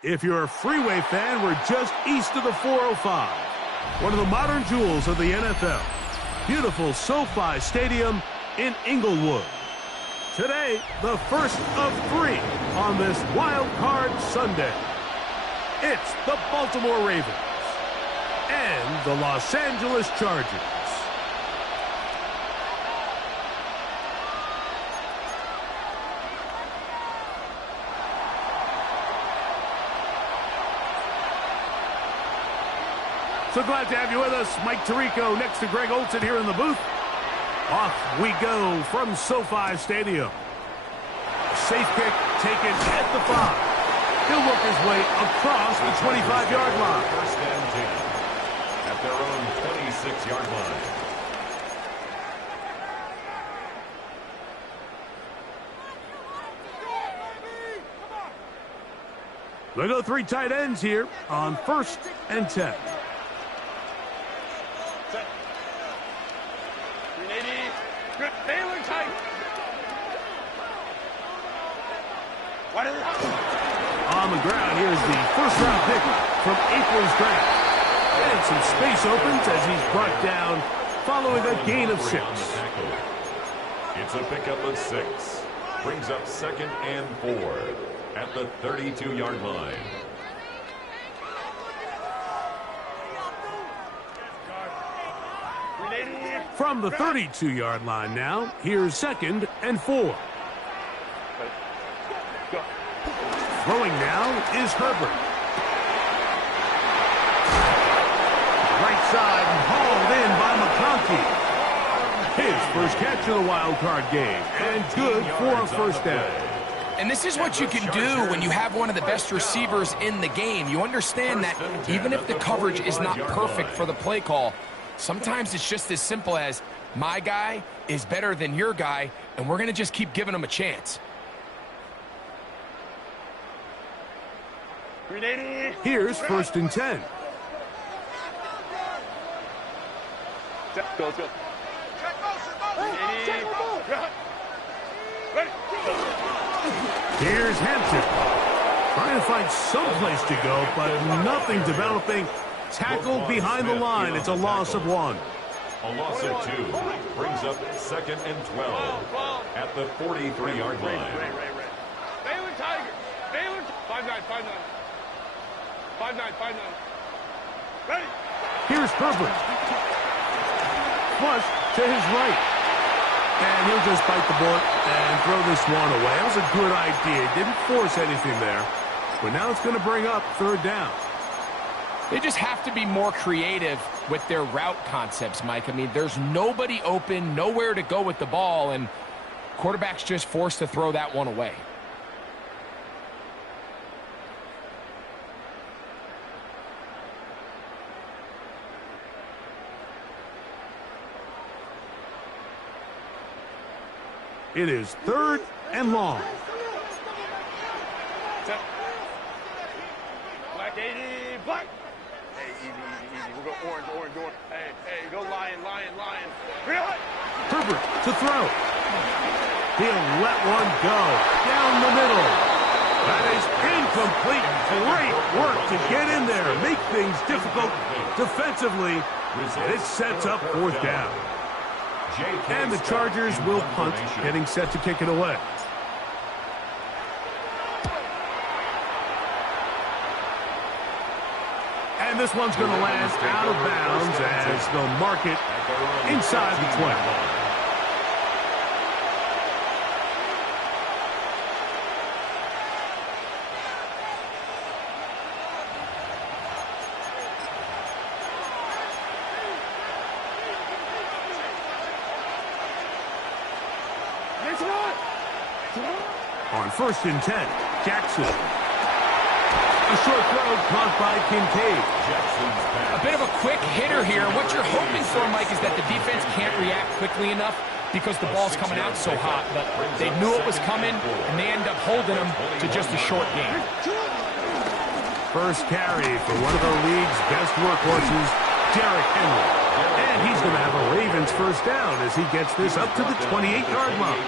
If you're a Freeway fan, we're just east of the 405. One of the modern jewels of the NFL. Beautiful SoFi Stadium in Inglewood. Today, the first of 3 on this Wild Card Sunday. It's the Baltimore Ravens and the Los Angeles Chargers. So glad to have you with us. Mike Tirico next to Greg Olsen here in the booth. Off we go from SoFi Stadium. Safe kick taken at the 5. He'll work his way across the 25-yard line. First and 10 at their own 26-yard line. They go 3 tight ends here on 1st and 10. On the ground, here's the first-round pick from April's draft. And some space opens as he's brought down following a gain of 6. It's a pickup of 6. Brings up 2nd and 4 at the 32-yard line. From the 32-yard line now, here's 2nd and 4. Throwing now is Herbert. Right side hauled in by McConkey. His first catch of the wild card game, and good for a first down. And this is what you can do when you have one of the best receivers in the game. You understand that even if the coverage is not perfect for the play call, sometimes it's just as simple as my guy is better than your guy, and we're going to just keep giving him a chance. Here's 1st and 10. Go. Here's Hampton. Trying to find some place to go, but nothing developing. Tackled behind the line. It's a loss of 1. A loss of 2 brings up 2nd and 12 at the 43-yard line. Baylor Tiger. Baylor 5-9. 5-9. Ready. Here's Herbert. Flush to his right. And he'll just bite the bullet and throw this one away. That was a good idea. Didn't force anything there. But now it's going to bring up 3rd down. They just have to be more creative with their route concepts, Mike. I mean, there's nobody open, nowhere to go with the ball, and quarterback's just forced to throw that one away. It is 3rd and long. Black 80, black. Hey, easy. We'll go orange. Hey, go lion. Herbert to throw. He'll let one go down the middle. That is incomplete. Great work to get in there, make things difficult defensively, and it sets up 4th down. And the Chargers will punt, getting set to kick it away. And this one's going to land out of bounds as they'll mark it inside the 20. On 1st and 10, Jackson. A short throw caught by Kincaid. A bit of a quick hitter here. What you're hoping for, Mike, is that the defense can't react quickly enough because the ball's coming out so hot. But they knew it was coming, and they end up holding them to just a short game. First carry for one of the league's best workhorses, Derrick Henry. And he's going to have a Ravens first down as he gets this up to the 28-yard line.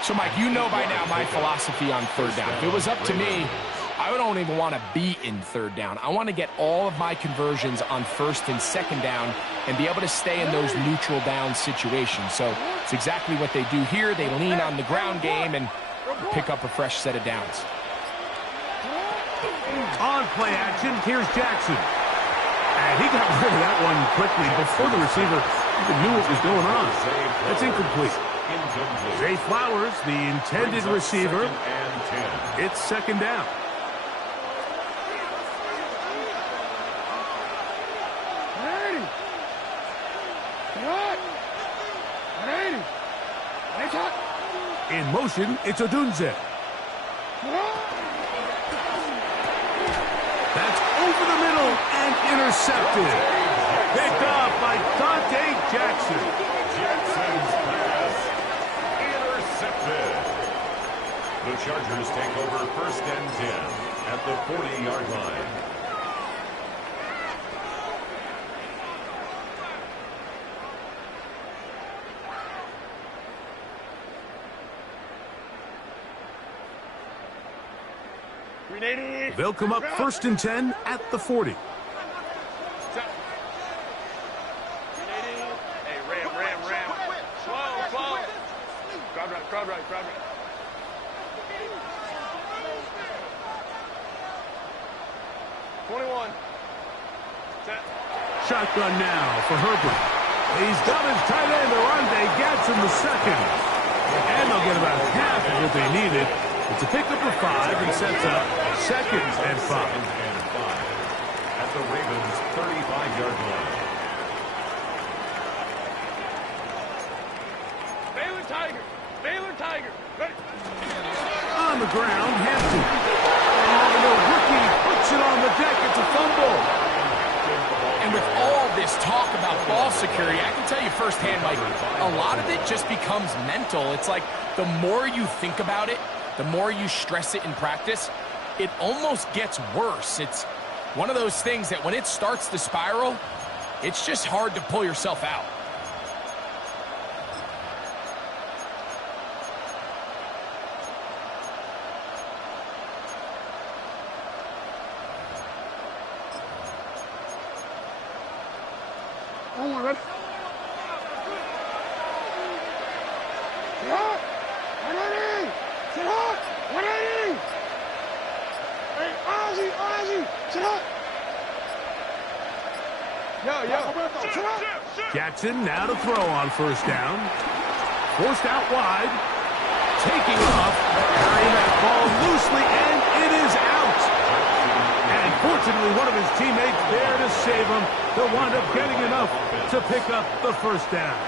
So, Mike, you know by now my philosophy on 3rd down. If it was up to me, I don't even want to be in 3rd down. I want to get all of my conversions on 1st and 2nd down and be able to stay in those neutral down situations. So it's exactly what they do here. They lean on the ground game and pick up a fresh set of downs. On play action, here's Jackson. And he got rid of that one quickly before the receiver even knew what was going on. That's incomplete. Zay Flowers, the intended receiver. It's 2nd down. In motion, it's Odunze. That's over the middle and intercepted. Picked up by Dante Jackson. Jackson's pass intercepted. The Chargers take over 1st and 10 at the 40-yard line. They'll come up 1st and 10 at the 40. Hey, ram. Slow. Crowd right. Shotgun now for Herbert. He's got his tight end, Orlando Gatson, the 2nd. And they'll get about half of what they needed. It's a pickup of 5 and sets up 2nd and 5. At the Ravens' 35-yard line. Baylor Tiger. Ready. On the ground, Hampton. Oh, the rookie puts it on the deck. It's a fumble. And with all this talk about ball security, I can tell you firsthand, Mike, a lot of it just becomes mental. It's like the more you think about it, the more you stress it in practice, it almost gets worse. It's one of those things that when it starts to spiral, it's just hard to pull yourself out. Jackson now to throw on 1st down. Forced out wide. Taking off. Carrying that ball loosely, and it is out. And fortunately, one of his teammates there to save him. They'll wind up getting enough to pick up the 1st down.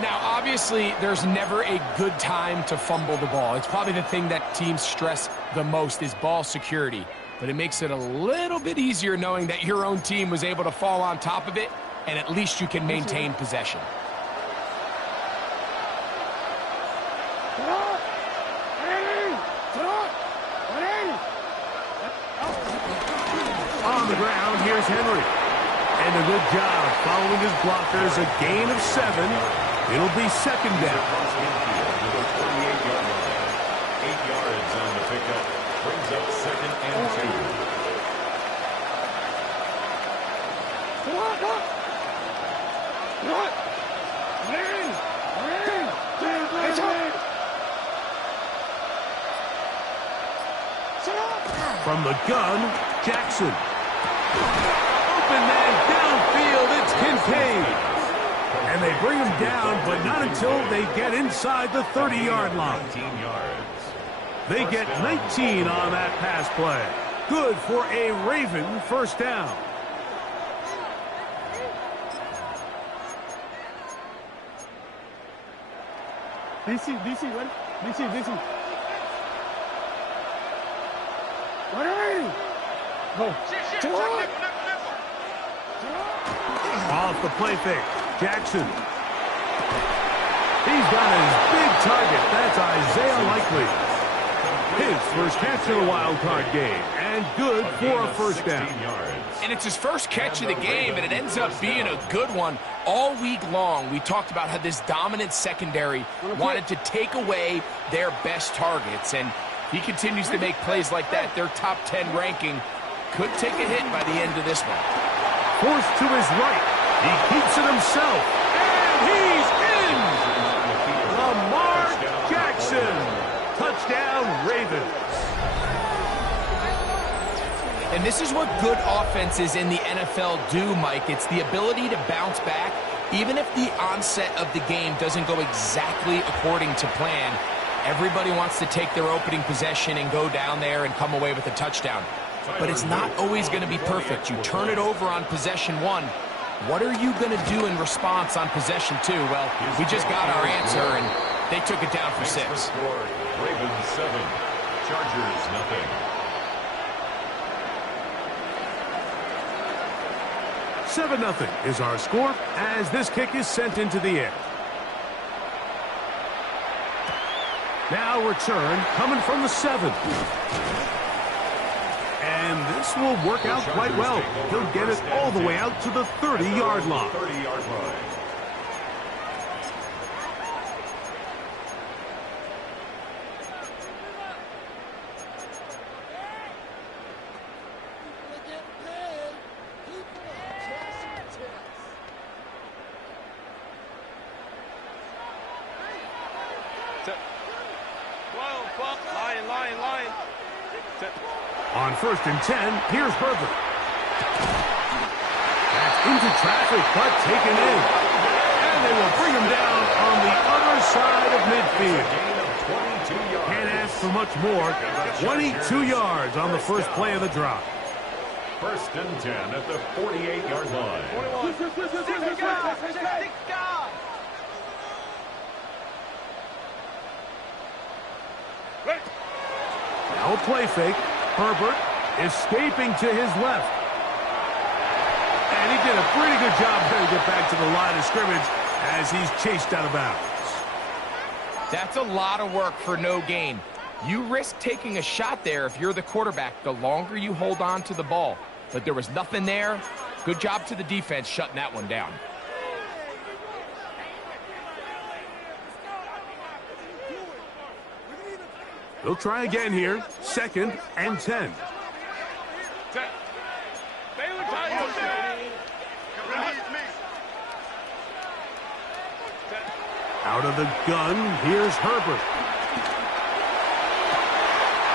Now, obviously, there's never a good time to fumble the ball. It's probably the thing that teams stress the most is ball security. But it makes it a little bit easier knowing that your own team was able to fall on top of it, and at least you can maintain possession. On the ground, here's Henry. And a good job following his blockers, a gain of 7. It'll be 2nd down. 8 yards on the pickup. Brings up 2nd and 2. From the gun, Jackson. Open man downfield, it's Kincaid. And they bring him down, but not until they get inside the 30-yard line. 19 yards. They get 19 on that pass play. Good for a Raven first down. DC, ready? DC. What are you? Go. Off the play fake. Jackson. He's got his big target. That's Isaiah Likely. His first catch in the wild card game. And good for a first down. And it's his first catch of the game, and it ends up being a good one. All week long, we talked about how this dominant secondary wanted to take away their best targets. And he continues to make plays like that. Their top 10 ranking could take a hit by the end of this one. Forced to his right. He keeps it himself. And he's in! Lamar Jackson. Touchdown, Ravens. And this is what good offenses in the NFL do, Mike. It's the ability to bounce back, even if the onset of the game doesn't go exactly according to plan. Everybody wants to take their opening possession and go down there and come away with a touchdown. But it's not always going to be perfect. You turn it over on possession 1. What are you going to do in response on possession 2? Well, we just got our answer, and they took it down for 6. Ravens 7, Chargers nothing. 7-0 is our score as this kick is sent into the air. Now return coming from the 7. And this will work out quite well. He'll get it all the way out to the 30-yard line. 30-yard line. Line. On 1st and 10, here's Herbert. That's into traffic, but taken in. And they will bring him down on the other side of midfield. Can't ask for much more. 22 yards on the first play of the drive. 1st and 10 at the 48-yard line. Now a play fake. Herbert escaping to his left. And he did a pretty good job there to get back to the line of scrimmage as he's chased out of bounds. That's a lot of work for no gain. You risk taking a shot there if you're the quarterback the longer you hold on to the ball. But there was nothing there. Good job to the defense shutting that one down. They'll try again here. 2nd and 10. Out of the gun, here's Herbert.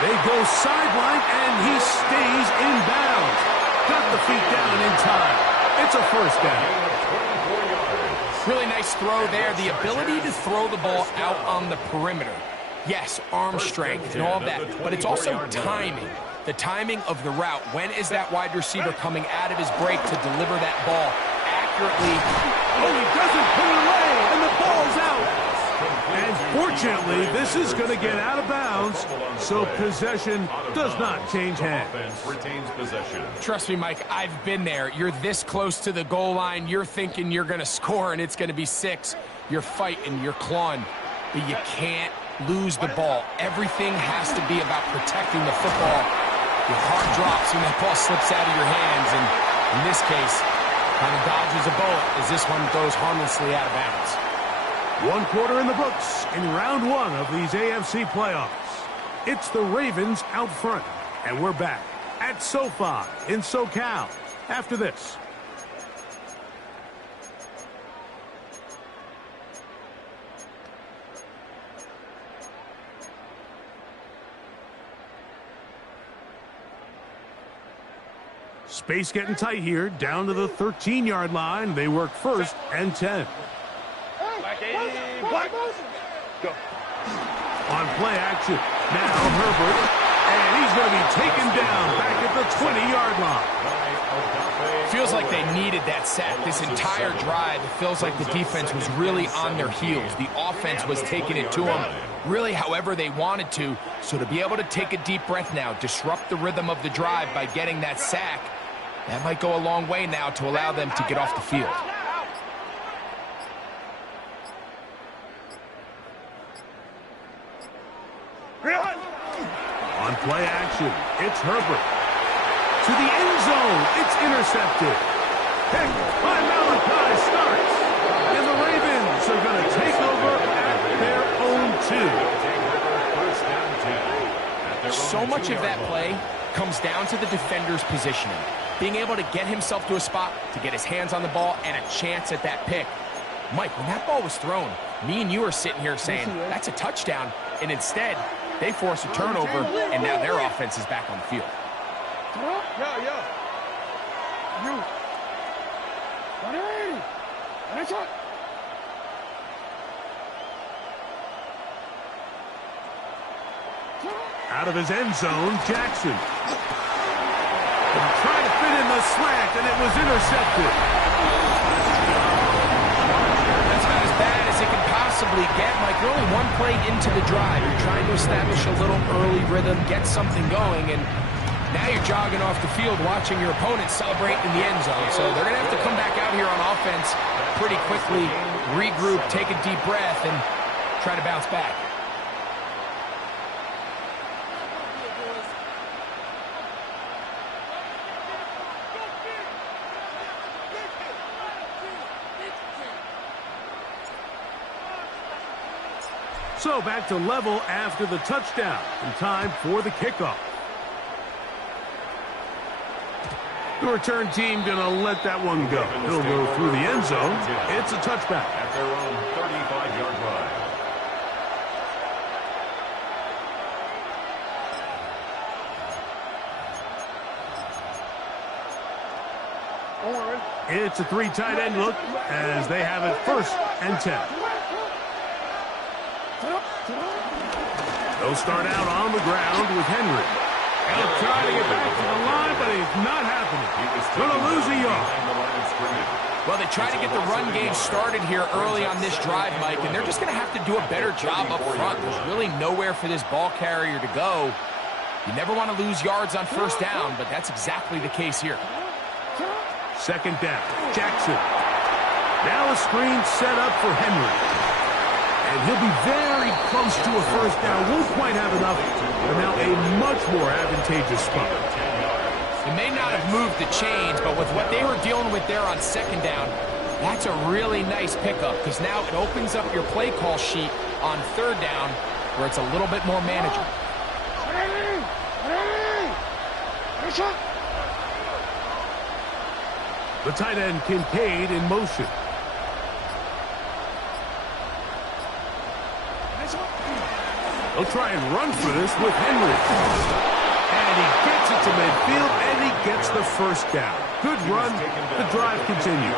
They go sideline, and he stays in bounds. Got the feet down in time. It's a first down. Really nice throw there. The ability to throw the ball out on the perimeter. Yes, arm strength and all of that, but it's also timing. The timing of the route. When is that wide receiver coming out of his break to deliver that ball accurately? Oh, he doesn't put it away, and the ball's out. And fortunately, this is going to get out of bounds, so possession does not change hands. Retains possession. Trust me, Mike, I've been there. You're this close to the goal line. You're thinking you're going to score, and it's going to be 6. You're fighting, you're clawing, but you can't lose the ball. Everything has to be about protecting the football. Your heart drops when that ball slips out of your hands, and in this case, kind of dodges a bullet as this one goes harmlessly out of bounds. 1 quarter in the books in round 1 of these AFC playoffs. It's the Ravens out front, and we're back at SoFi in SoCal after this. Space getting tight here, down to the 13-yard line. They work 1st and 10. Black. Go. On play action, now Herbert, and he's going to be taken down back at the 20-yard line. Feels like they needed that sack this entire drive. It feels like the defense was really on their heels. The offense was taking it to them really however they wanted to. So to be able to take a deep breath now, disrupt the rhythm of the drive by getting that sack, that might go a long way now to allow them to get off the field. On play action, it's Herbert. To the end zone, it's intercepted. Picked by Malachi starts. And the Ravens are going to take over at their own 2. So much of that play comes down to the defender's positioning. Being able to get himself to a spot, to get his hands on the ball, and a chance at that pick. Mike, when that ball was thrown, me and you are sitting here saying, that's a touchdown. And instead, they force a turnover, and now their offense is back on the field. Yo. You. 180. Nice shot. Out of his end zone, Jackson. Trying to fit in the slant, and it was intercepted. That's about as bad as it can possibly get. Mike, you're only one play into the drive. You're trying to establish a little early rhythm, get something going, and now you're jogging off the field watching your opponent celebrate in the end zone. So they're going to have to come back out here on offense pretty quickly, regroup, take a deep breath, and try to bounce back. So back to level after the touchdown, and time for the kickoff. The return team going to let that one go. He'll go through the end zone. It's a touchback. At their own 35-yard line. It's a 3 tight end look as they have it 1st and 10. They'll start out on the ground with Henry. He'll try to get back to the line, but it's not happening. Going to lose a yard. Well, they try to get the run game started here early on this drive, Mike, and they're just going to have to do a better job up front. There's really nowhere for this ball carrier to go. You never want to lose yards on 1st down, but that's exactly the case here. 2nd down, Jackson. Now a screen set up for Henry. And he'll be very close to a 1st down. Won't quite have enough, but now a much more advantageous spot. It may not have moved the chains, but with what they were dealing with there on 2nd down, that's a really nice pickup because now it opens up your play call sheet on 3rd down where it's a little bit more manageable. The tight end Kincaid in motion. They'll try and run for this with Henry. And he gets it to midfield, and he gets the 1st down. Good run. The drive continues.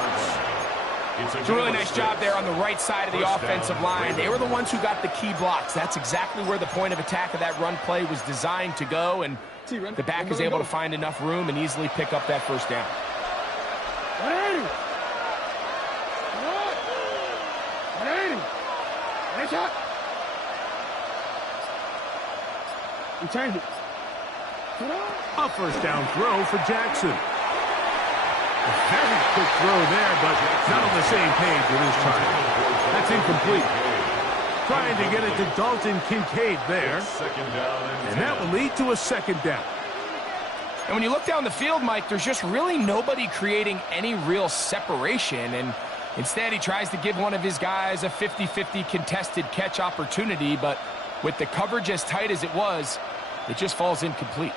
It's a really nice job there on the right side of the offensive line. They were the ones who got the key blocks. That's exactly where the point of attack of that run play was designed to go, and the back is able to find enough room and easily pick up that 1st down. Change it. A 1st down throw for Jackson. A very quick throw there, but not on the same page with his target. That's incomplete. Trying to get it to Dalton Kincaid there. And that will lead to a 2nd down. And when you look down the field, Mike, there's just really nobody creating any real separation. And instead, he tries to give one of his guys a 50-50 contested catch opportunity. But with the coverage as tight as it was, it just falls incomplete.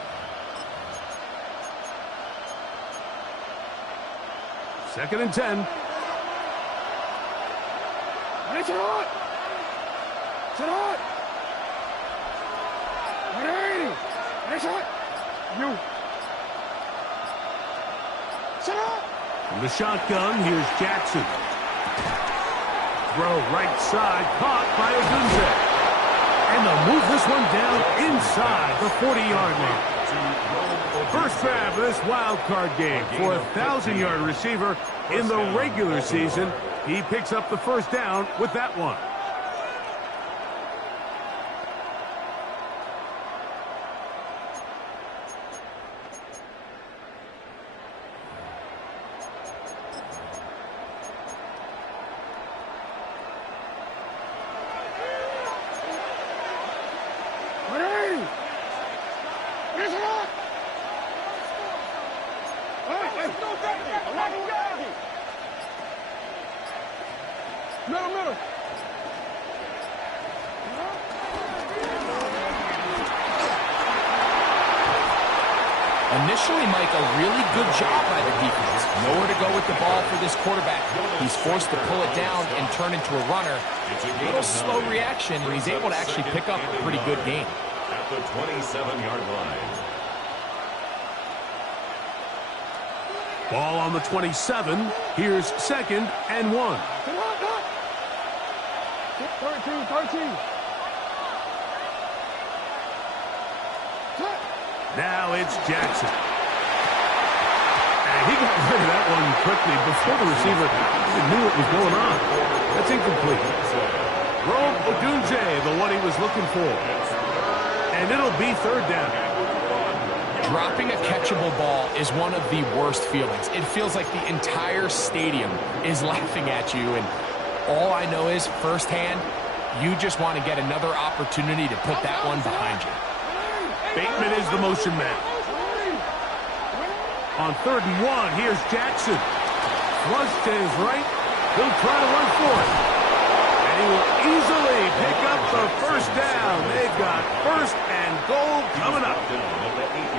2nd and 10. Nice hot. Sit hot. 180. Nice hot. You. From the shotgun, here's Jackson. Throw right side, caught by Odunze. And they'll move this one down inside the 40-yard line. First grab of this wild card game for a 1,000-yard receiver in the regular season. He picks up the first down with that one. Initially, Mike, a really good job by the defense. Nowhere to go with the ball for this quarterback. He's forced to pull it down and turn into a runner. A little slow reaction, and he's able to actually pick up a pretty good game. At the 27-yard line. Ball on the 27. Here's 2nd and 1. 13. Now it's Jackson. And he got rid of that one quickly before the receiver even knew what was going on. That's incomplete. Rome Odunze, the one he was looking for. And it'll be 3rd down. Dropping a catchable ball is one of the worst feelings. It feels like the entire stadium is laughing at you. And all I know is, firsthand, you just want to get another opportunity to put that one behind you. Bateman is the motion man. On 3rd and 1, here's Jackson. Flush to his right. He'll try to run for it. And he will easily pick up the first down. They've got 1st and goal coming up.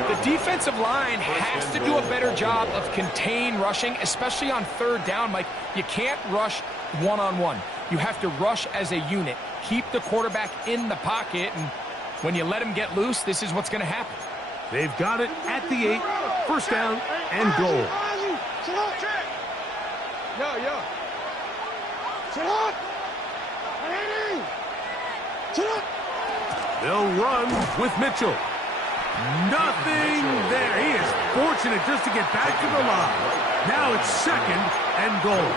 The defensive line has to do a better job of contain rushing, especially on 3rd down. Mike, you can't rush one-on-one. You have to rush as a unit. Keep the quarterback in the pocket, and when you let him get loose, this is what's going to happen. They've got it at the 8. 1st down and goal. They'll run with Mitchell. Nothing there. He is fortunate just to get back to the line. Now it's 2nd and goal.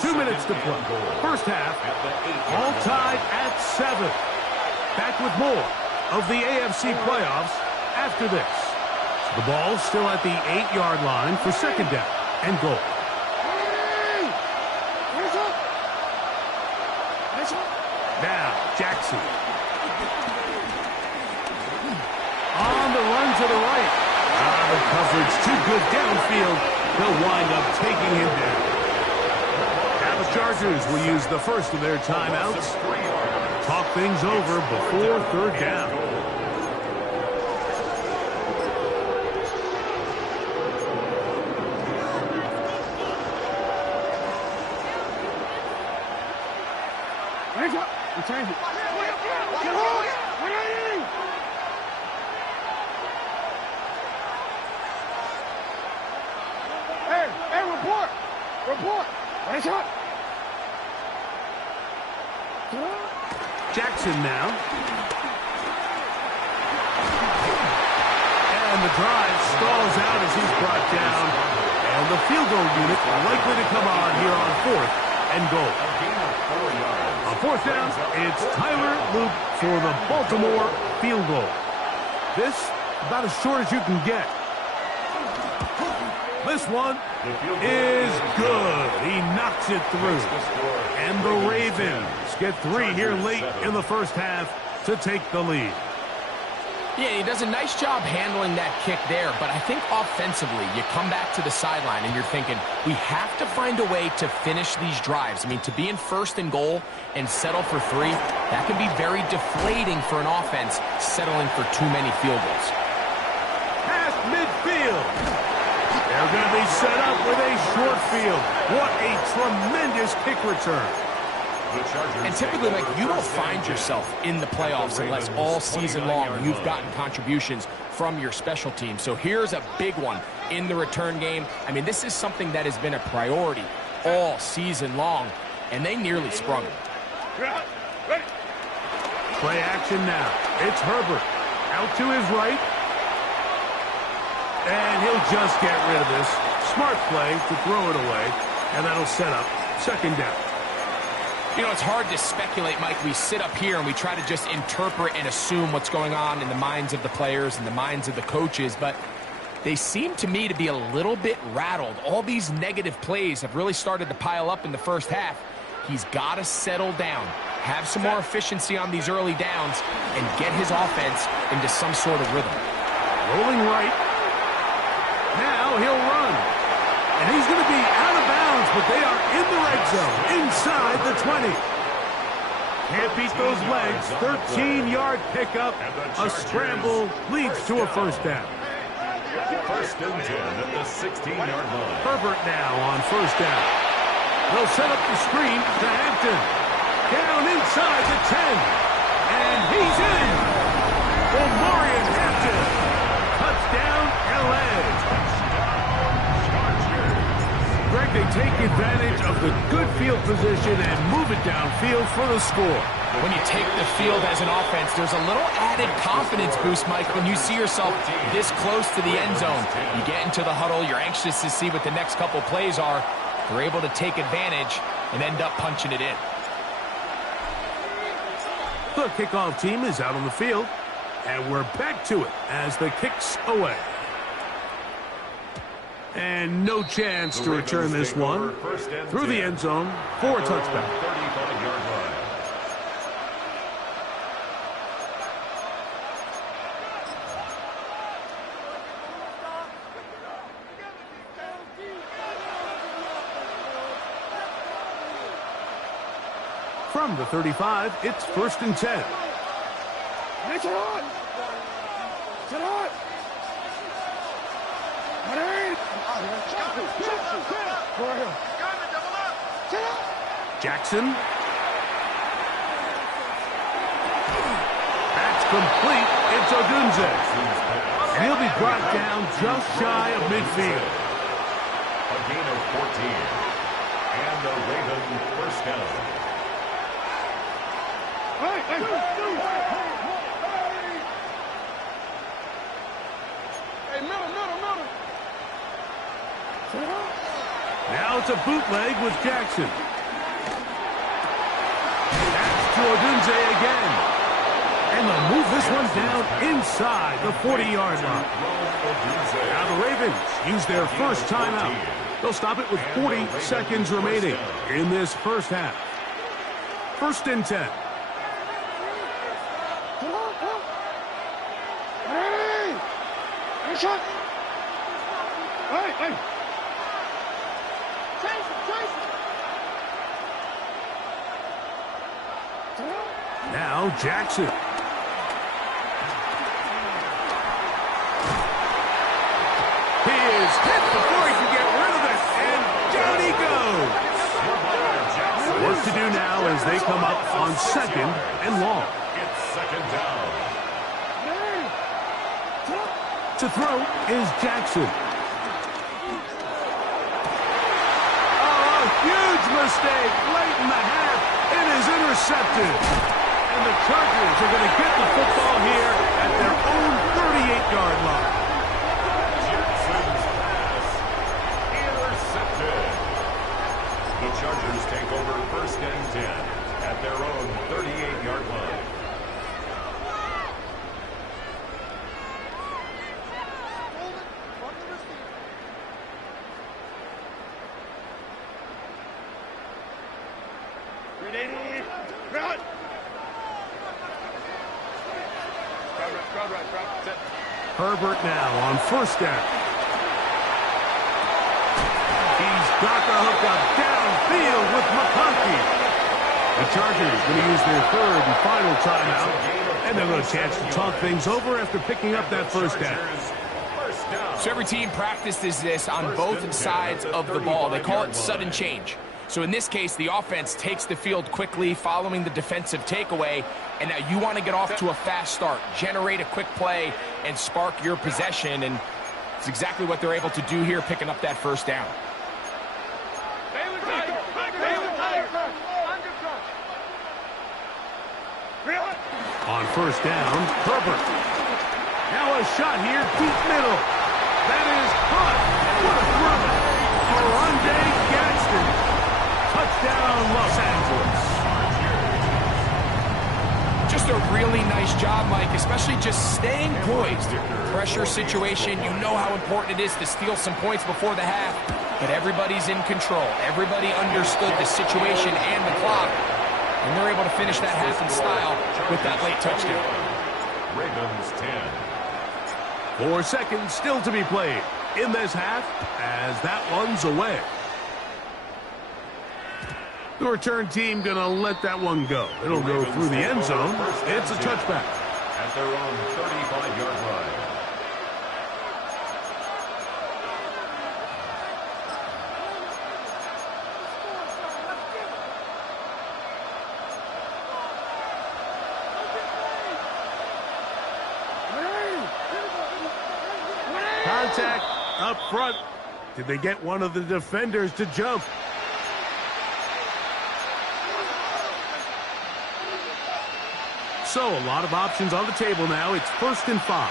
2 minutes to play. First half, all tied at 7. Back with more of the AFC playoffs after this. The ball still at the 8-yard line for 2nd down and goal. Now, Jackson. On the run to the right. The coverage too good downfield. They'll wind up taking him down. Now the Chargers will use the first of their timeouts. Talk things over before 3rd down. Jackson now. And the drive stalls out as he's brought down. And the field goal unit likely to come on here on 4th and goal. On 4th down, it's Tyler Luke for the Baltimore field goal. This, about as short as you can get. This one is good. He knocks it through. And the Ravens get 3 here late in the first half to take the lead. Yeah, he does a nice job handling that kick there, but I think offensively, you come back to the sideline and you're thinking, we have to find a way to finish these drives. I mean, to be in 1st and goal and settle for 3, that can be very deflating for an offense settling for too many field goals. Past midfield. They're going to be set up with a short field. What a tremendous kick return. And typically, like, you don't find yourself in the playoffs unless all season long you've gotten contributions from your special team. So here's a big one. in the return game. I mean, this is something that has been a priority all season long, and they nearly sprung him. Play action now. It's Herbert. Out to his right. And he'll just get rid of this. Smart play to throw it away. And that'll set up second down. You know, it's hard to speculate, Mike. We sit up here and we try to just interpret and assume what's going on in the minds of the players and the minds of the coaches, but they seem to me to be a little bit rattled. All these negative plays have really started to pile up in the first half. He's got to settle down, have some more efficiency on these early downs, and get his offense into some sort of rhythm. Rolling right. Now he'll run. And he's going to be out of bounds, but they are in the red zone, inside the 20. Can't beat those legs. 13-yard pickup. A scramble leads to a first down. First and 10 at the 16-yard line. Herbert now on first down. They'll set up the screen to Hampton. Down inside the 10. And he's in. Omarion Hampton cuts down L.A. Greg, they take advantage of the good field position and move it downfield for the score. When you take the field as an offense, there's a little added confidence boost, Mike, when you see yourself this close to the end zone. You get into the huddle, you're anxious to see what the next couple plays are. They're able to take advantage and end up punching it in. The kickoff team is out on the field, and we're back to it as the kick's away. And no chance to return this one through the end zone for a touchdown. 35-yard line. From the 35, it's first and 10. It's on! It's on! Jackson. That's complete. It's Odunze. And he'll be brought down just shy of midfield. A gain of 14. And the Raven first down. Now it's a bootleg with Jackson. That's to Odunze again. And they'll move this one down inside the 40-yard line. Now the Ravens use their first timeout. They'll stop it with 40 seconds remaining in this first half. First and 10. Shot! Hey! Now Jackson. He is hit before he can get rid of it, and down he goes. Work to do now as they come up on second and long. It's second down. To throw is Jackson. Oh, a huge mistake late in the half. It is intercepted. And the Chargers are going to get the football here at their own 38-yard line. Jackson's pass intercepted. The Chargers take over first and 10 at their own 38-yard line. Herbert now on first down. He's got the hook up downfield with McConkey. The Chargers going to use their third and final timeout, and they'll get a chance to talk things over after picking up that first down. So every team practices this on both sides of the ball. They call it sudden change. So in this case, the offense takes the field quickly following the defensive takeaway, and now you want to get off to a fast start, generate a quick play, and spark your possession. And It's exactly what they're able to do here, picking up that first down. On first down, Herbert. Now a shot here, deep middle. That is caught. What a throw. Arande Gadsden. Touchdown, Los Angeles. Just a really nice job, Mike, especially just staying poised. Pressure situation, you know how important it is to steal some points before the half, but everybody's in control. Everybody understood the situation and the clock, and they're able to finish that half in style with that late touchdown. Ravens 10. 4 seconds still to be played in this half as that one's away. The return team going to let that one go. It'll go through the end zone. It's a touchback. At their own 35-yard line. Contact up front. Did they get one of the defenders to jump? So a lot of options on the table now. It's 1st and 5.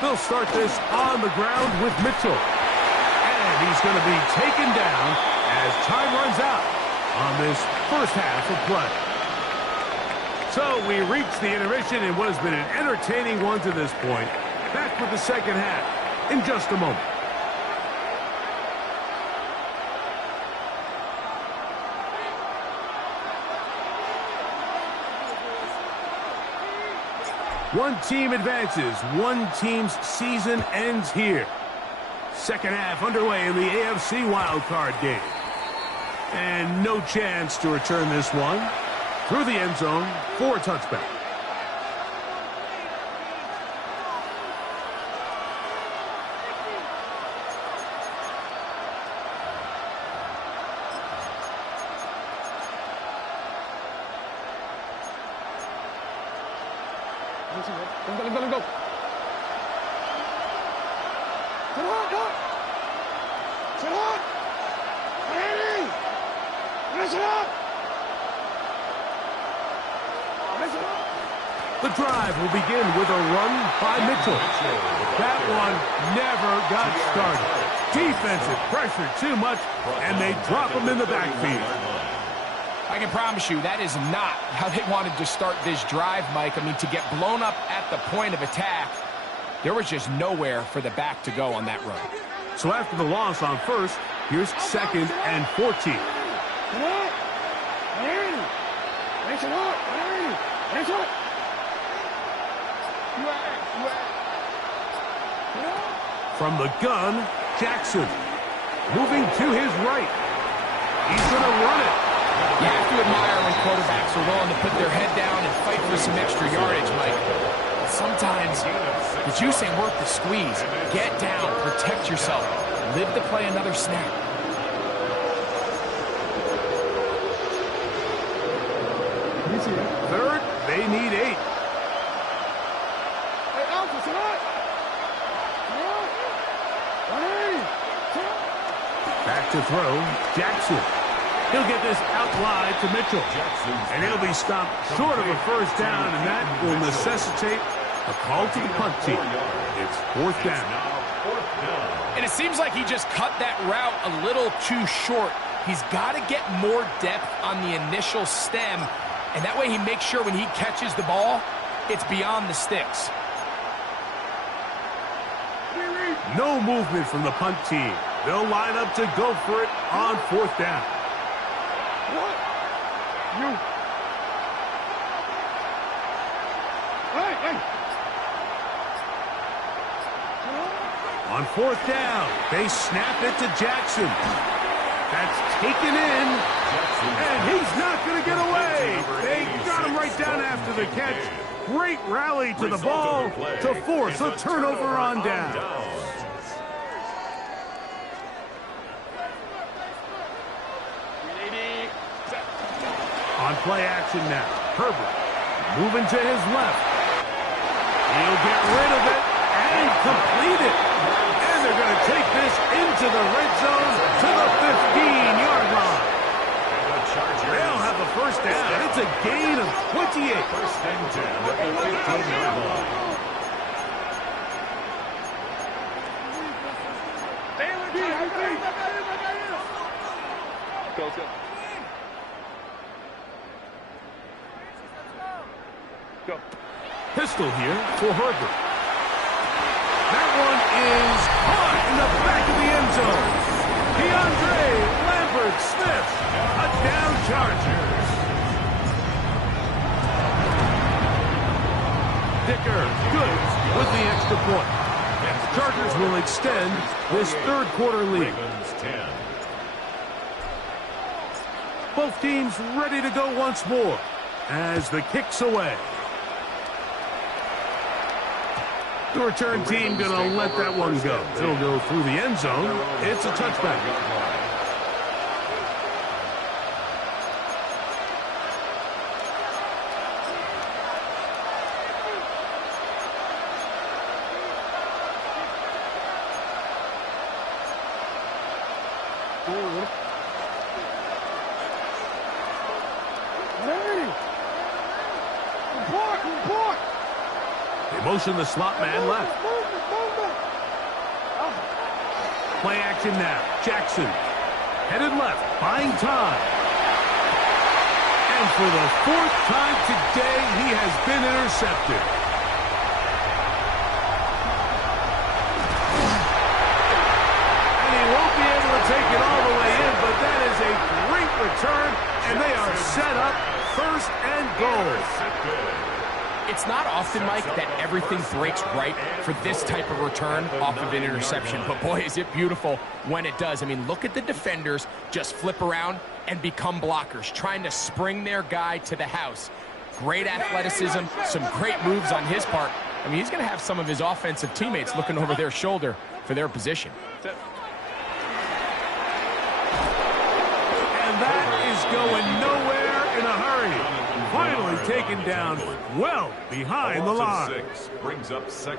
They'll start this on the ground with Mitchell. And he's going to be taken down as time runs out on this first half of play. So we reach the intermission in what has been an entertaining one to this point. Back with the second half in just a moment. One team advances. One team's season ends here. Second half underway in the AFC wildcard game. And no chance to return this one. Through the end zone for a touchback. Let's go. Sit up. Ready. Listen up. The drive will begin with a run by Mitchell. That one never got started. Defensive pressure too much, and they drop him in the backfield. I can promise you that is not how they wanted to start this drive, Mike. I mean, to get blown up at the point of attack, there was just nowhere for the back to go on that run. So after the loss on first, here's 2nd and 14. From the gun, Jackson. Moving to his right. He's going to run it. You have to admire when quarterbacks are willing to put their head down and fight for some extra yardage, Mike. But sometimes the juice ain't worth the squeeze. Get down, protect yourself, live to play another snap. Third, they need 8. Back to throw, Jackson. He'll get this out wide to Mitchell. And he'll be stopped short of a first down, and that will necessitate a call to the punt team. It's 4th down. And it seems like he just cut that route a little too short. He's got to get more depth on the initial stem, and that way he makes sure when he catches the ball, it's beyond the sticks. No movement from the punt team. They'll line up to go for it on 4th down. On 4th down, they snap it to Jackson. That's taken in, and he's not going to get away. They got him right down after the catch. Great rally to the ball to force a turnover on down. On play action now, Herbert. Moving to his left. He'll get rid of it and complete it. And they're going to take this into the red zone to the 15-yard line. They'll have a first down. It's a gain of 28. First and 10 at the 15-yard line. Go. Go. Pistol here for Herbert. That one is caught in the back of the end zone. DeAndre Lambert-Smith, touchdown Chargers. Dicker good with the extra point. And the Chargers will extend this third quarter lead. Ravens 10. Both teams ready to go once more as the kick's away. The return team going to let that one go. It'll go through the end zone. It's a touchback. Motion the slot man left. Play action now. Jackson headed left, buying time. And for the fourth time today, he has been intercepted. And he won't be able to take it all the way in, but that is a great return, and they are set up first and goal. It's not often, Mike, that everything breaks right for this type of return off of an interception. But, boy, is it beautiful when it does. I mean, look at the defenders just flip around and become blockers, trying to spring their guy to the house. Great athleticism, some great moves on his part. I mean, he's going to have some of his offensive teammates looking over their shoulder for their position. And that is going nowhere in a hurry. Finally taken down well behind the line.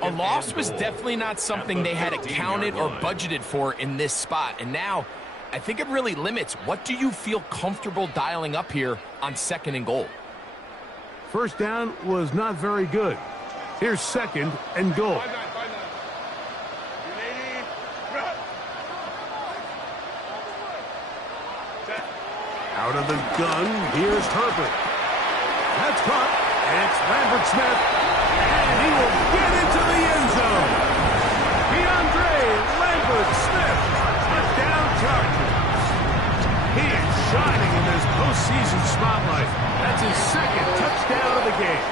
A loss was definitely not something they had accounted or budgeted for in this spot. And now, I think it really limits. What do you feel comfortable dialing up here on second and goal? First down was not very good. Here's second and goal. Out of the gun, here's Herbert. That's caught. It's Lambert-Smith, and he will get into the end zone. DeAndre Lambert-Smith, touchdown Chargers. He is shining in this postseason spotlight. That's his second touchdown of the game.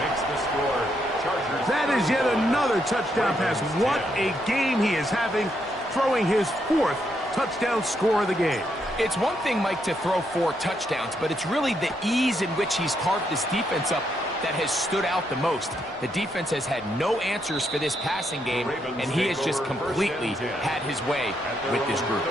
Makes the score. Chargers. That is yet another touchdown pass. What a game he is having, throwing his fourth touchdown score of the game. It's one thing, Mike, to throw 4 touchdowns, but it's really the ease in which he's carved this defense up that has stood out the most. The defense has had no answers for this passing game, and he has just completely had his way with this group.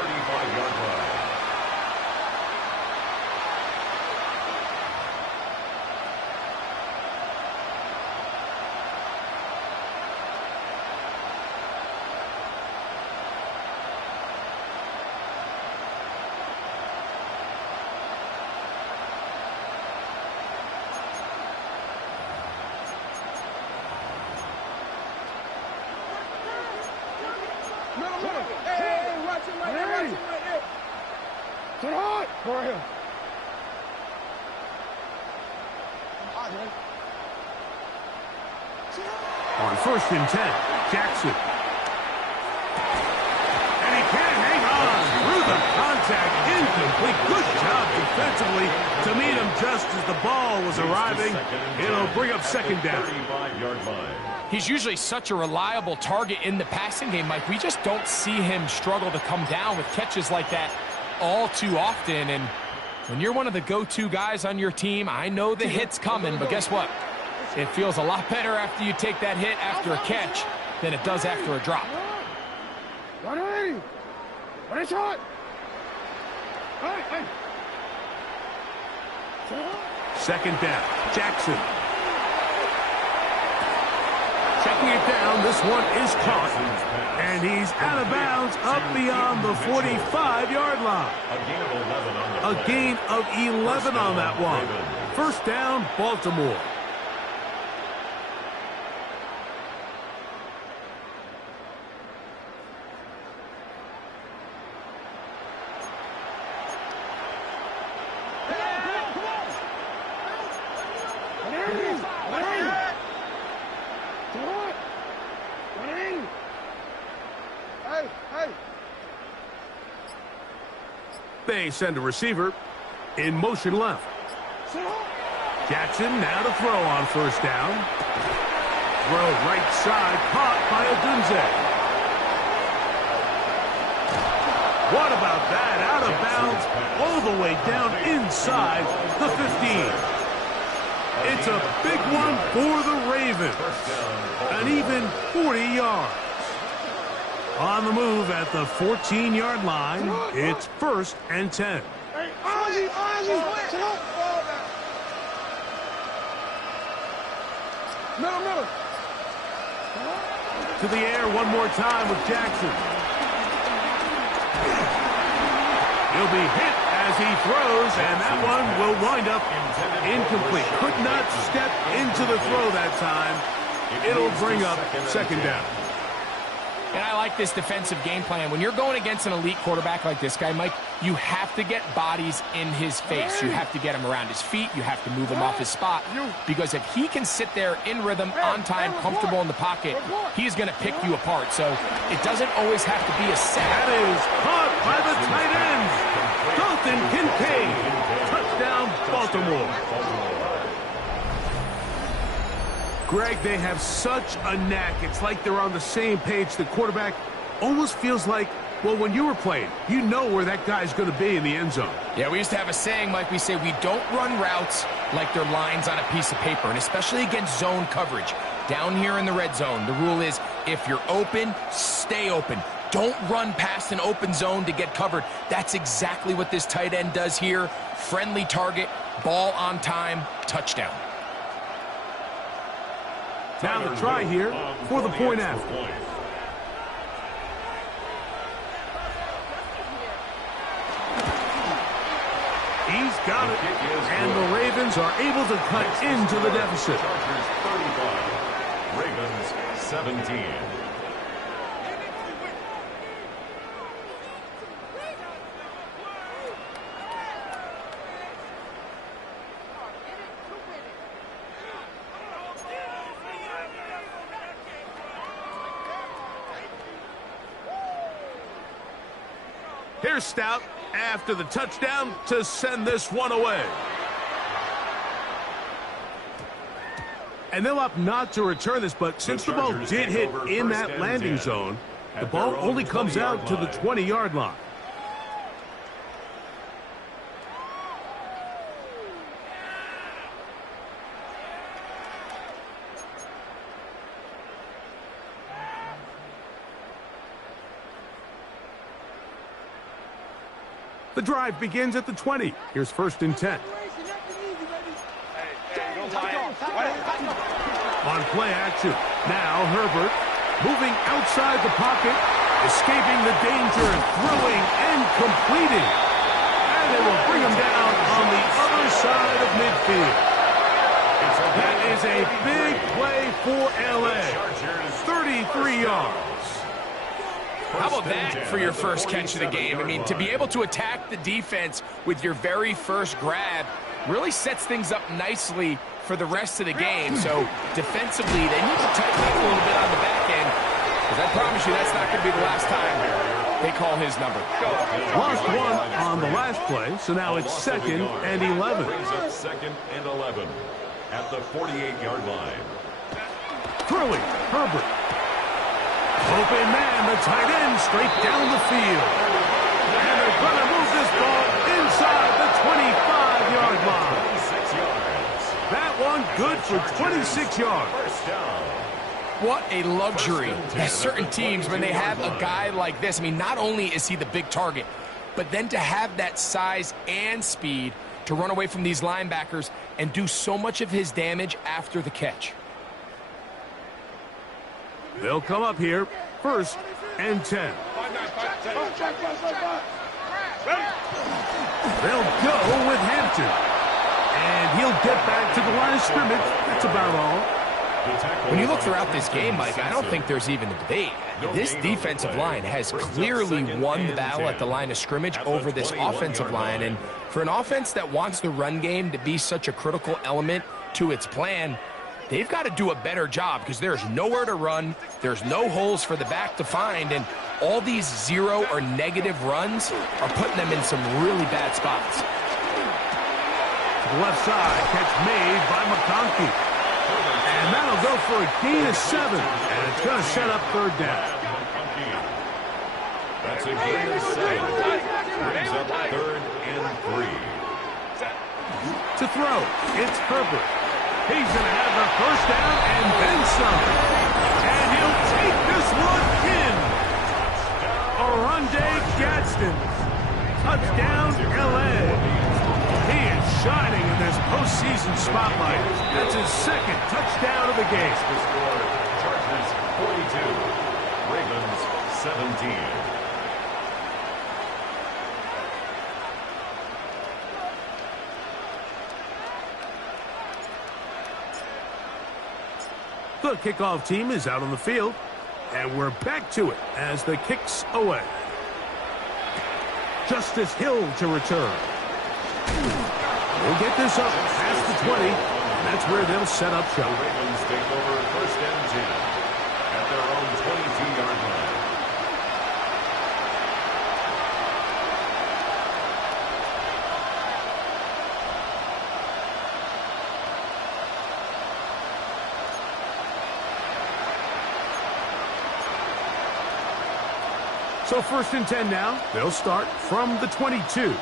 On first and 10, Jackson. And he can't hang on through the contact. Incomplete. Good job defensively to meet him just as the ball was arriving. It'll bring up second down. He's usually such a reliable target in the passing game, Mike. We just don't see him struggle to come down with catches like that all too often. And when you're one of the go-to guys on your team, I know the hit's coming, but guess what? It feels a lot better after you take that hit after a catch than it does after a drop. Second down. Jackson. Checking it down. This one is caught. And he's out of bounds up beyond the 45-yard line. A gain of 11 on that one. First down, Baltimore. They send a receiver in motion left. Jackson now to throw on first down. Throw right side, caught by Odunze. What about that? Out of bounds, all the way down inside the 15. It's a big one for the Ravens. An even 40 yards. On the move at the 14-yard line, it's 1st and 10. To the air one more time with Jackson. He'll be hit as he throws, and that one will wind up incomplete. Could not step into the throw that time. It'll bring up second down. And I like this defensive game plan. When you're going against an elite quarterback like this guy, Mike, you have to get bodies in his face. You have to get him around his feet. You have to move him off his spot. Because if he can sit there in rhythm, on time, comfortable in the pocket, he's going to pick you apart. So it doesn't always have to be a sack. That is caught by the tight end, Dalton Kincaid. Touchdown, Baltimore. Greg, they have such a knack. It's like they're on the same page. The quarterback almost feels like, well, when you were playing, you know where that guy's going to be in the end zone. Yeah, we used to have a saying, Mike. We say we don't run routes like they're lines on a piece of paper, and especially against zone coverage. Down here in the red zone, the rule is if you're open, stay open. Don't run past an open zone to get covered. That's exactly what this tight end does here. Friendly target, ball on time, touchdown. Now the try here for the point after. He's got it, and the Ravens are able to cut into the deficit. Chargers 35, Ravens 17. Here's Stout after the touchdown to send this one away. And they'll opt not to return this, but since the ball did hit in that landing zone, the ball only comes out to the 20-yard line. The drive begins at the 20. Here's 1st and 10. On play action. Now Herbert moving outside the pocket, escaping the danger, throwing and completing. And they will bring him down on the other side of midfield. That is a big play for LA. 33 yards. How about that for your first catch of the game? I mean, to be able to attack the defense with your very first grab really sets things up nicely for the rest of the game. So defensively, they need to tighten up a little bit on the back end, because I promise you that's not going to be the last time they call his number. Lost one on the last play, so now it's 2nd and 11. Brings up 2nd and 11 at the 48-yard line. Throwing, Herbert. Open man, the tight end, straight down the field. And they're going to move this ball inside the 25-yard line. 26 yards. That one good for 26 yards. First down. What a luxury. There's certain teams, when they have a guy like this, I mean, not only is he the big target, but then to have that size and speed to run away from these linebackers, and do so much of his damage after the catch. They'll come up here, 1st and 10. They'll go with Hampton. And he'll get back to the line of scrimmage. That's about all. When you look throughout this game, Mike, I don't think there's even a debate. This defensive line has clearly won the battle at the line of scrimmage over this offensive line. And for an offense that wants the run game to be such a critical element to its plan, they've got to do a better job because there's nowhere to run, there's no holes for the back to find, and all these 0 or negative runs are putting them in some really bad spots. To the left side, catch made by McConkey. And that'll go for a gain of 7, and it's going to set up 3rd down. That's a gain of 7. Brings up 3rd and 3. To throw, it's Herbert. He's going to have the 1st down and then some. And he'll take this one in. Oronde Gadsden. Touchdown, L.A. He is shining in this postseason spotlight. That's his 2nd touchdown of the game. The score, Chargers 42, Ravens 17. The kickoff team is out on the field, and we're back to it as the kick's away. Justice Hill to return. We'll get this up past the 20, and that's where they'll set up shop. The Ravens take over 1st and 10 at their own 22-yard line. So 1st and 10 now. They'll start from the 22.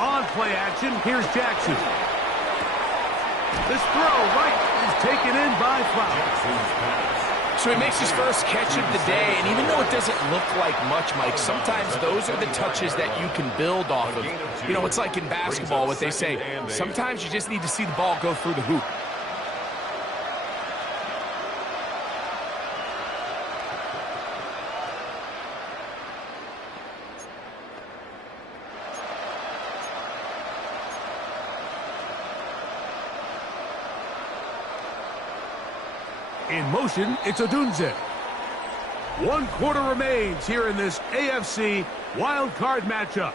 On play action, here's Jackson. This throw right is taken in by Flowers. So he makes his first catch of the day, and even though it doesn't look like much, Mike, sometimes those are the touches that you can build off of. You know, it's like in basketball, what they say, sometimes you just need to see the ball go through the hoop. In motion, it's Odunze. 1 quarter remains here in this AFC wild card matchup.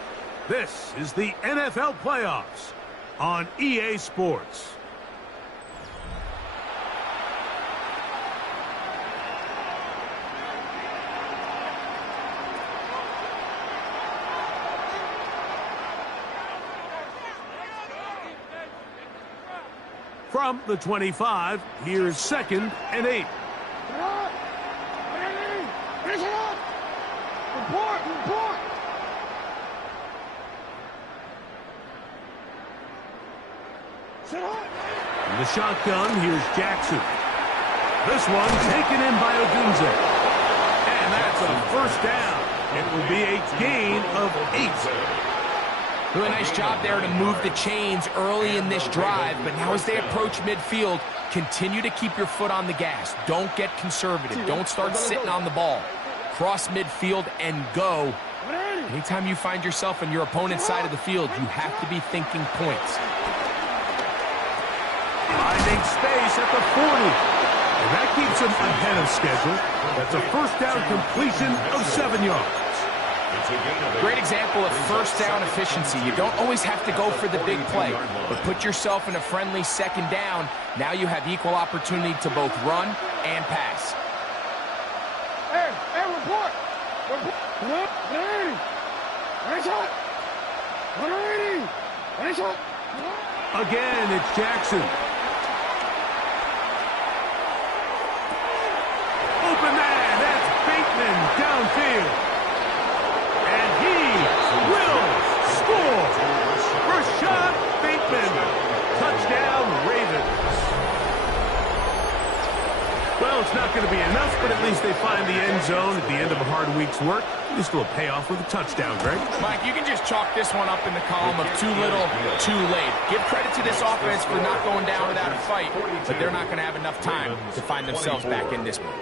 This is the NFL playoffs on EA Sports. From the 25, here's 2nd and 8. In the shotgun, here's Jackson. This one taken in by Odunze. And that's a 1st down. It will be a gain of 8. Really nice job there to move the chains early in this drive, but now as they approach midfield, continue to keep your foot on the gas. Don't get conservative. Don't start sitting on the ball. Cross midfield and go. Anytime you find yourself on your opponent's side of the field, you have to be thinking points. Finding space at the 40. And that keeps him ahead of schedule. That's a 1st down completion of 7 yards. Great example of 1st down efficiency. You don't always have to go for the big play, but put yourself in a friendly 2nd down. Now you have equal opportunity to both run and pass. Hey, report. Again, it's Jackson. Open man, that's Bateman downfield. And he will score. Rashad Bateman. Touchdown, Ravens. Well, it's not going to be enough, but at least they find zone at the end of a hard week's work. Just a payoff with a touchdown, Greg. Mike, you can just chalk this one up in the column of too little, too late. Give credit to this offense for not going down without a fight, but they're not going to have enough time to find themselves back in this one.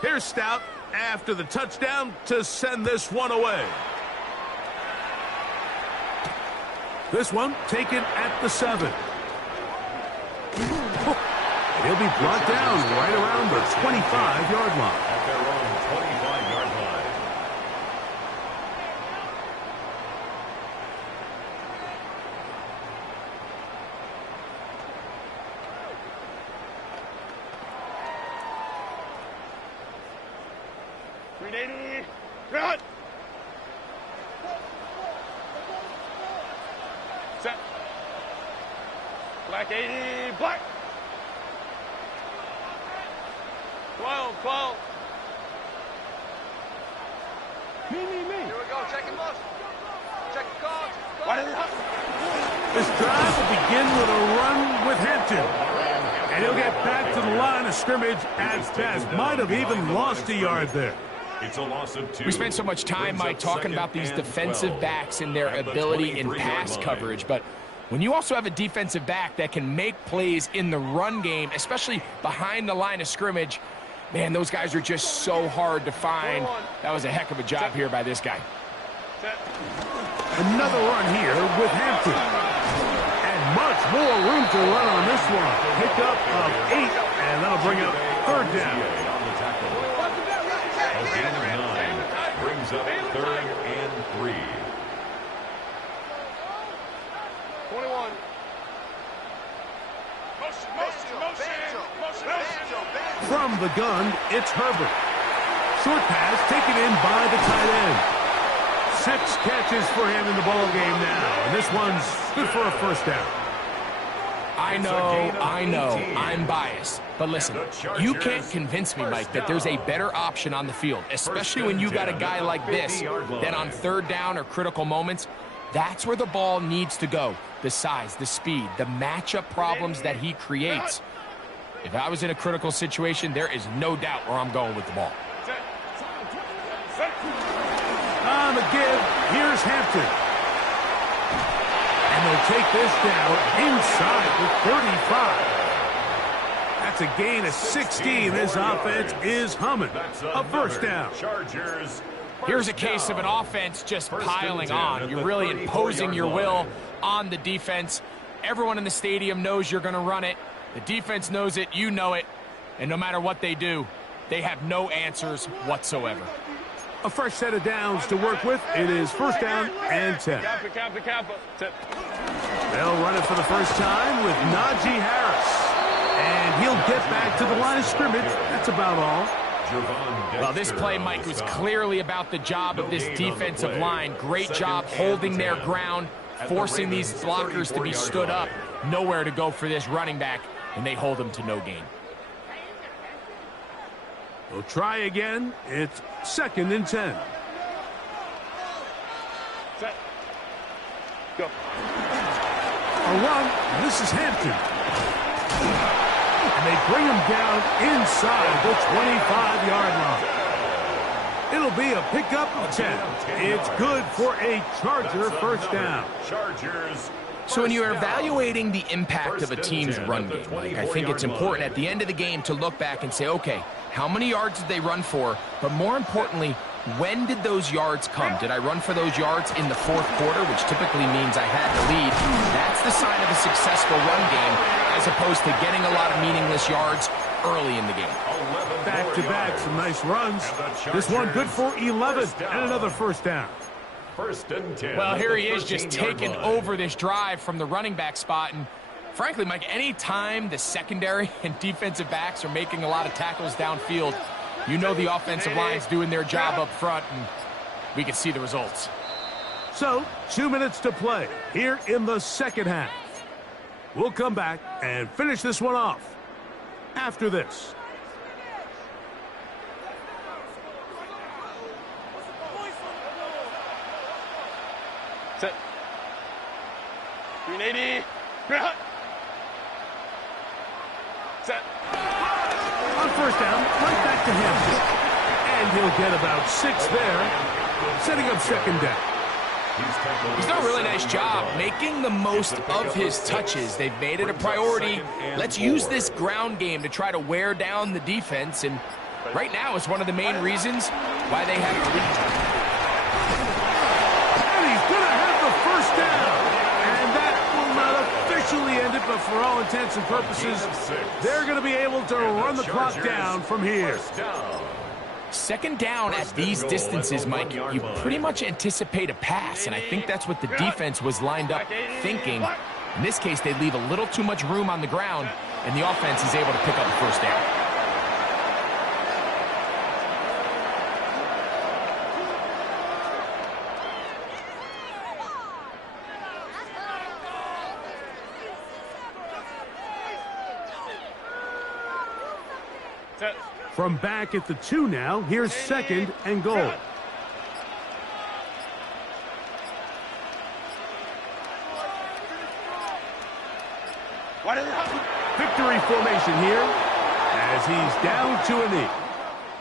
Here's Stout after the touchdown to send this one away. This one taken at the 7. He'll be brought down right around the 25-yard line. At their own 25-yard line. Run! Set. Black 80, black. 12. Me. Here we go, checking loss. Check the cards. This drive will begin with a run with Hampton. And he'll get back to the line of scrimmage at best. Might have even lost a yard there. It's a loss of 2. We spent so much time, Mike, talking about these defensive backs and their ability in pass coverage, but when you also have a defensive back that can make plays in the run game, especially behind the line of scrimmage, man, those guys are just so hard to find. That was a heck of a job here by this guy. Another run here with Hampton. And much more room to run on this one. Pickup of 8, and that'll bring up third down. A gain of 9 brings up 3rd and 3. 21. From the gun, it's Herbert. Short pass taken in by the tight end. 6 catches for him in the ball game now. And this one's good for a first down. I know, I'm biased. But listen, you can't convince me, Mike, that there's a better option on the field, especially when you got a guy like this, that on third down or critical moments, that's where the ball needs to go. The size, the speed, the matchup problems that he creates. If I was in a critical situation, there is no doubt where I'm going with the ball. On the give, here's Hampton. And they'll take this down inside the 35. That's a gain of 16. This offense is humming. A first down. Here's a case of an offense just piling on. You're really imposing your will on the defense. Everyone in the stadium knows you're going to run it. The defense knows it. You know it. And no matter what they do, they have no answers whatsoever. A fresh set of downs to work with. It is first down and 10. They'll run it for the first time with Najee Harris. And he'll get back to the line of scrimmage. That's about all. Well, this play, Mike, was clearly about the job of this defensive line. Great job holding their ground, forcing these blockers to be stood up. Nowhere to go for this running back, and they hold him to no gain. They'll try again. It's 2nd and 10. Set. Go. A run. This is Hampton. And they bring him down inside the 25-yard line. It'll be a pickup of 10. It's good for a Charger first down. So when you're evaluating the impact of a team's run game, Mike, I think it's important at the end of the game to look back and say, okay, how many yards did they run for? But more importantly, when did those yards come? Did I run for those yards in the 4th quarter, which typically means I had the lead? That's the sign of a successful run game, as opposed to getting a lot of meaningless yards early in the game. Back-to-back, some nice runs. This one good for 11 and another first down. 1st and 10. Well, here he is just taking over this drive from the running back spot. And frankly, Mike, any time the secondary and defensive backs are making a lot of tackles downfield, you know the offensive line's doing their job up front. And we can see the results. So, 2 minutes to play here in the second half. We'll come back and finish this one off after this. Set. 380. Set. On first down, right back to him. And he'll get about 6 there, setting up second down. He's done a really nice job making the most of his touches. They've made it a priority. Let's use this ground game to try to wear down the defense, and right now it's one of the main reasons why they have the lead. And he's going to have the first down. And that will not officially end it, but for all intents and purposes, they're going to be able to run the clock down from here. Second down at these distances, Mike, you pretty much anticipate a pass, and I think that's what the defense was lined up thinking. In this case, they leave a little too much room on the ground, and the offense is able to pick up the first down. Set. From back at the 2 now, here's second and goal. Victory formation here as he's down to a knee.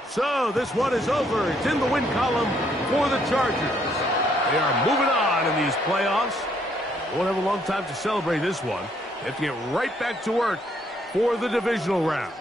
So this one is over. It's in the win column for the Chargers. They are moving on in these playoffs. Won't have a long time to celebrate this one. They have to get right back to work for the divisional round.